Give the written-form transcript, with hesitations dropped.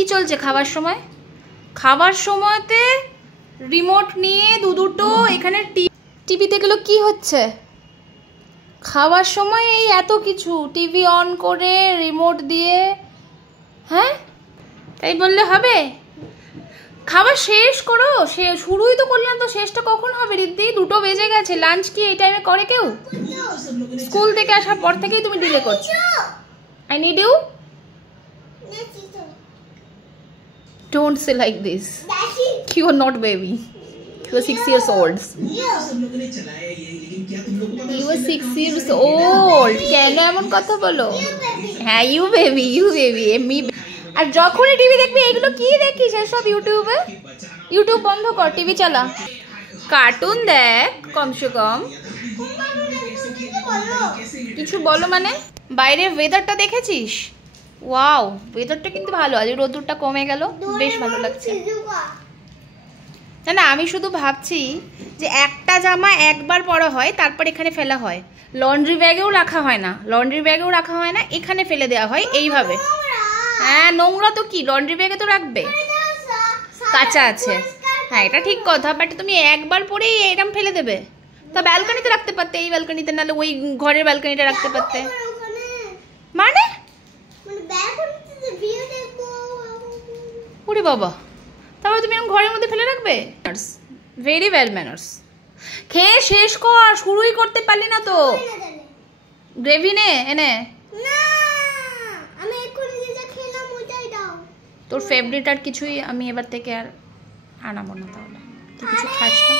কি চলছে খাবার সময়? খাবার সময়তে রিমোট নিয়ে দুটো এখানে টিভিতে গেলো কি হচ্ছে? খাওয়ার সময় এই এত কিছু, টিভি অন করে রিমোট দিয়ে, হ্যাঁ তাই বললে হবে? খাবার শেষ করো, শুরুই তো করলাম, তো শেষটা কখন হবে রিদ্ধি? 2টো বেজে গেছে। লাঞ্চ কি এই টাইমে করে কেউ? স্কুল থেকে আসার পর থেকেই তুমি ডিলে করছো। I need you, don't say like this, you are not baby, you are 6 years old. You are 6 years old. কেন এমন কথা বলো? হ্যাঁ ইউ বেবি, এমনি। আর যখনই টিভি দেখবি এগুলো কি দেখিস সব ইউটিউবে? ইউটিউব বন্ধ কর, টিভি চালা, কার্টুন দেখ কমসে কম। কিছু বলো মানে? বাইরের ওয়েদারটা দেখেছিস? ওয়াও, ওয়েদারটা কিন্তু ভালো, আজ রোদ্দুরটা কমে গেল, বেশ ভালো লাগছে। না না, আমি শুধু ভাবছি যে একটা জামা একবার পরা হয়, তারপর এখানে ফেলা হয়, লন্ড্রি ব্যাগেও রাখা হয় না, এখানে ফেলে দেওয়া হয় এইভাবে। হ্যাঁ নোংরা তো কি, লন্ড্রি ব্যাগে তো রাখবে, কাঁচা আছে। হ্যাঁ এটা ঠিক কথা, বাট তুমি একবার পরেই এরকম ফেলে দেবে? তা ব্যালকনিতে রাখতে পারতে, এই ব্যালকনিতে, নাহলে ওই ঘরের ব্যালকনিতে রাখতে পারতে। মানে ওরে বাবা, তারপরে তুমি এরকম ঘরের মধ্যে ফেলে রাখবে? Very well manners. খেয়ে শেষ কর, শুরুই করতে পারলি না তো। গ্রেভি নে এনে, তোর ফেভারিট আর কিছুই আমি এবার থেকে আর আনাবো না। তাহলে তুই কিছু খাস না?